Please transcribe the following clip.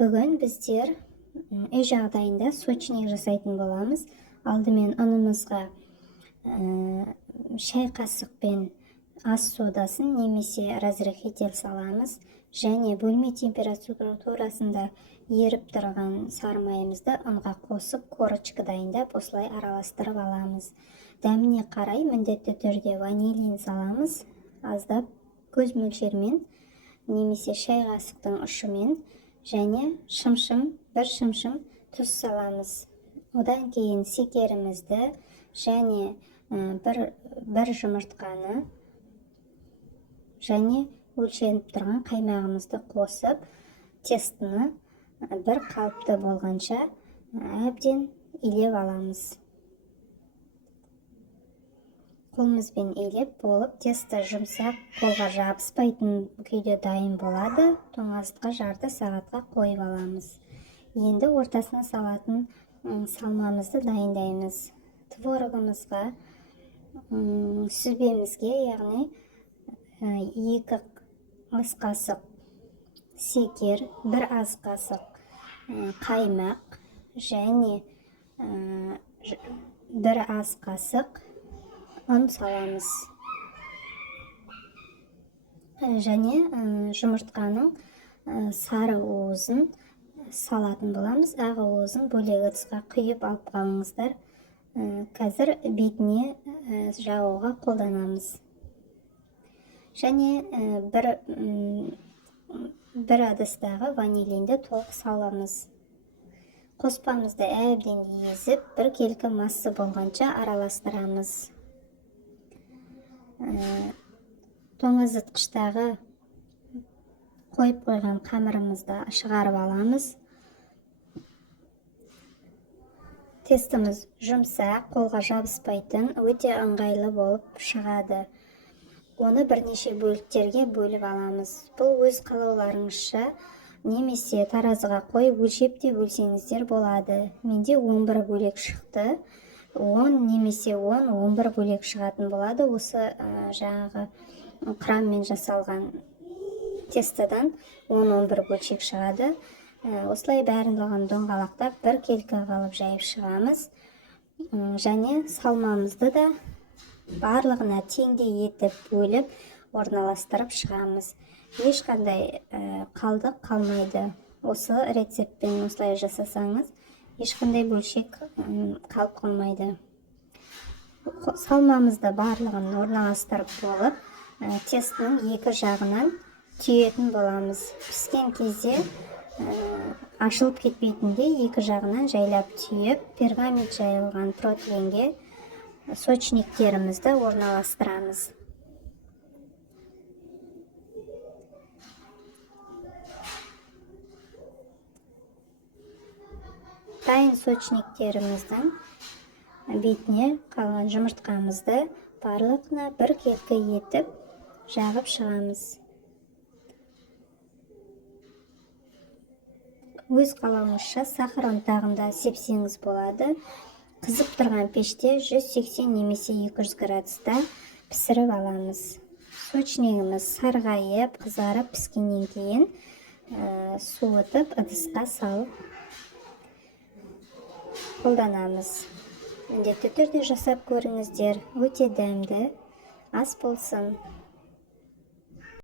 Бүгін біздер үй жағдайында сочник жасайтын боламыз. Алдымен ұнымызға шай қасықпен ас содасын немесе разрыхитель саламыз. Және бөлме температурасында еріп тұрған сары майымызды ұнға қосып, корочка дайындап, осылай араластырып аламыз. Дәміне қарай міндетті түрде ванилин саламыз. Аздап көз мөлшермен немесе шай қасықтың ұшымен, және бір шымшым тұз саламыз. Одан кейін секерімізді және бір жұмыртқаны және өлшеніп тұрған қаймағымызды қосып, тестіні бір қалыпты болғанша әбден илеп аламыз. Қолымызбен илеп болып, тесті жұмсақ, қолға жабыспайтын күйде дайын болады. Тоңазытқа жарты сағатқа қойып аламыз. Енді ортасына салатын салмамызды дайындаймыз. Творогымызға, сүзбемізге, яғни 2 ас қасық секер, 1 ас қасық қаймақ және 1 ас қасық ұн саламыз. Және жұмыртқаның сары уызын салатын боламыз. Ақ уызын бөлек ыдысқа құйып алып қалыңыздар. Қазір бетіне жағуға қолданамыз. Және бір ыдыстағы ванилинді толық саламыз. Қоспамызды әбден езіп, біркелкі массы болғанша араластырамыз. Тоңазытқыштағы қойып қойған қамырымызды шығарып аламыз. Тестіміз жұмсақ, қолға жабыспайтын, өте ыңғайлы болып шығады. Оны бірнеше бөліктерге бөліп аламыз. Бұл өз қалауларыңызша немесе таразыға қойып өлшеп те бөлсеңіздер болады. Менде 11 бөлек шықты. 10 немесе 10-11 бөлек шығатын болады. Осы жаңағы құраммен жасалған тестадан 10-11 бөлшек шығады. Осылай бәрін доңғалақтап, біркелкі қалып жайып шығамыз. Және салмамызды да барлығына теңдей етіп бөліп, орналастырып шығамыз. Ешқандай қалдық қалмайды. Осы рецептпен осылай жасасаңыз, ешқандай бөлшек қалып қалмайды. Салмамызды барлығын орналастырып болып, тестінің екі жағынан түйетін боламыз. Піскен кезде ашылып кетпейтіндей екі жағынан жайлап түйіп, пергамент жайылған противенге сочниктерімізді орналастырамыз. Дайын сочниктеріміздің бетіне қалған жұмыртқамызды барлығына біркелкі етіп жағып шығамыз. Өз қалауыңызша сахар ұнтағында сепсеңіз болады. Қызып тұрған пеште 180 немесе 200 градуста пісіріп аламыз. Сочнигіміз сарғайып, қызарып піскеннен кейін суытып, ыдысқа салып қолданамыз. Міндетті түрде жасап көріңіздер, өте дәмді ас болсын.